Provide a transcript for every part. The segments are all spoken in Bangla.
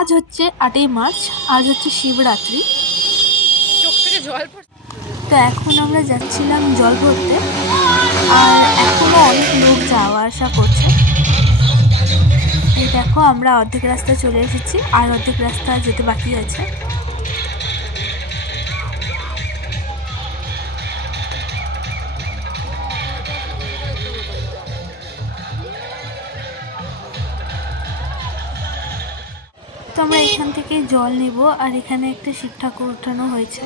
আজ হচ্ছে 8ই মার্চ, আজ হচ্ছে শিবরাত্রি। চোখ থেকে জল পড়ছে। তো এখন আমরা যাচ্ছিলাম জল ভরতে, আর এখনো অনেক লোক যাওয়া আসা করছে। এই দেখো আমরা অর্ধেক রাস্তায় চলে এসেছি, আর অর্ধেক রাস্তা যেতে বাকি আছে। তো আমরা এখান থেকে জল নেব, আর এখানে একটা শিব ঠাকুর উঠানো হয়েছে।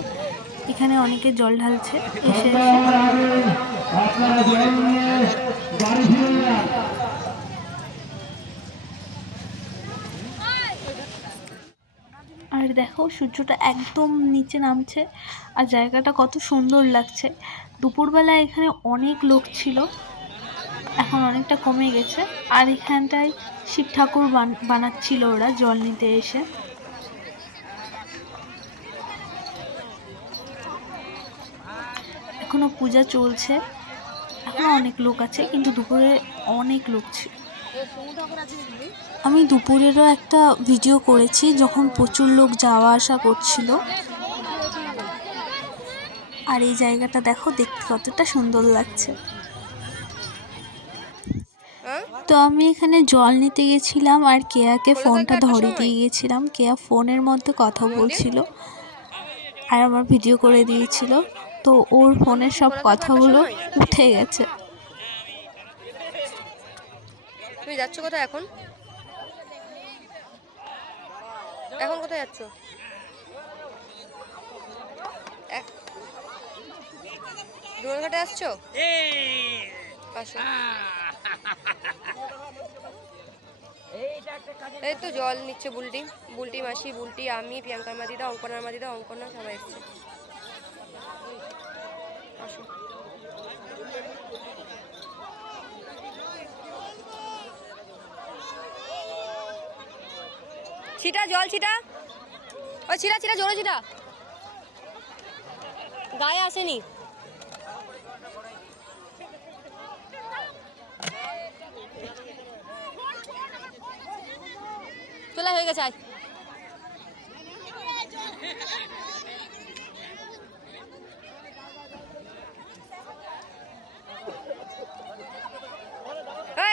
এখানে অনেকে জল ঢালছে এসে আর দেখো সূর্যটা একদম নিচে নামছে, আর জায়গাটা কত সুন্দর লাগছে। দুপুরবেলা এখানে অনেক লোক ছিল, এখন অনেকটা কমে গেছে। আর এখানটায় শিব ঠাকুর বানাচ্ছিল ওরা জল নিতে এসে। এখনো পূজা চলছে, এখনো অনেক লোক আছে, কিন্তু দুপুরে অনেক লোক ছিল। আমি দুপুরেরও একটা ভিডিও করেছি যখন প্রচুর লোক যাওয়া আসা করছিল। আর এই জায়গাটা দেখো, দেখতে কতটা সুন্দর লাগছে। তো আমি এখানে জল নিতে গেছিলাম, আর কেয়াকে ফোনটা ধরিয়ে দিয়ে গেছিলাম। কেয়া ফোনের মধ্যে কথা বলছিল আর আমার ভিডিও করে দিয়েছিল, তো ওর ফোনের সব কথাগুলো উঠে গেছে। তুমি যাচ্ছ কোথায় এখন? এখন কোথায় যাচ্ছ? ডোরঘাটে আসছো? আসো। এই তো জল নিচ্ছে বুলটি, বুলটি মাসি, বুলটি, আমি, প্রিয়াঙ্কার মাদিদা, অঙ্কনার মাদিদা, অঙ্কনা সবাই এসছে। আসো। ছিটা জল ছিটা, ওই ছিটা ছিটা জোরে ছিটা, গায়ে আসেনি। চলে হয়ে গেছে।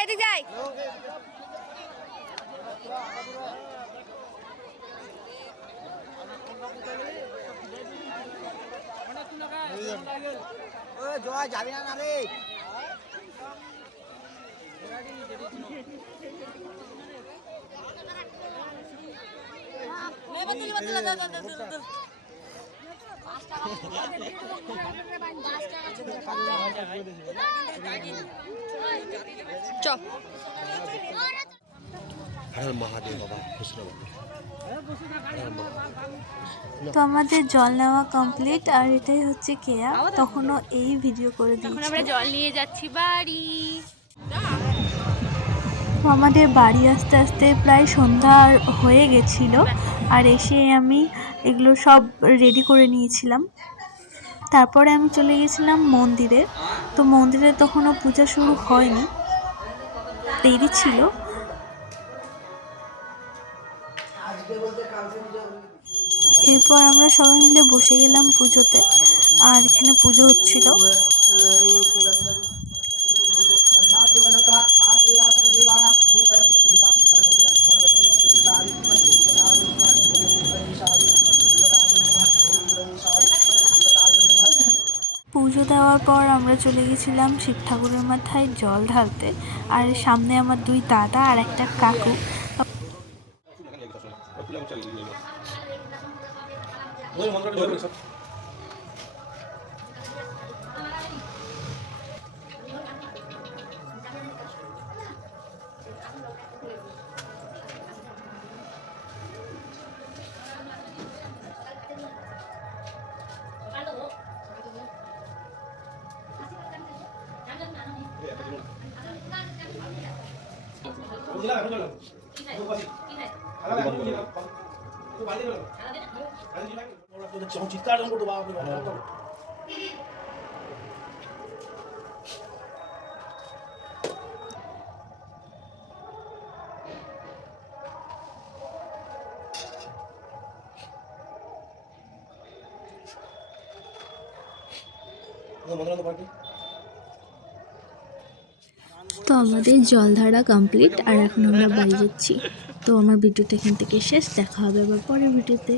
এদিক যাই। জয় যাবি না রে। তো আমাদের জল নেওয়া কমপ্লিট, আর এটাই হচ্ছে কেয়া, তখনও এই ভিডিও করে দিয়েছি। আমরা জল নিয়ে যাচ্ছি বাড়ি। তো আমাদের বাড়ি আস্তে আস্তে প্রায় সন্ধ্যা হয়ে গেছিল, আর এসে আমি এগুলো সব রেডি করে নিয়েছিলাম। তারপরে আমি চলে গেছিলাম মন্দিরে। তো মন্দিরে তখনও পূজা শুরু হয়নি, দেরি ছিল। এরপর আমরা সবাই মিলে বসে গেলাম পুজোতে, আর এখানে পুজো হচ্ছিল। পুজো দেওয়ার পর আমরা চলে গেছিলাম শিব ঠাকুরের মাথায় জল ঢালতে, আর সামনে আমার দুই দাদা আর একটা কাকু। চিৎকার করতো বাবা। তো আমাদের জলধারা কমপ্লিট, আর এখন আমরা বাড়ি যাচ্ছি। তো আমার ভিডিওটা এখান থেকে শেষ, দেখা হবে আবার পরের ভিডিওতে।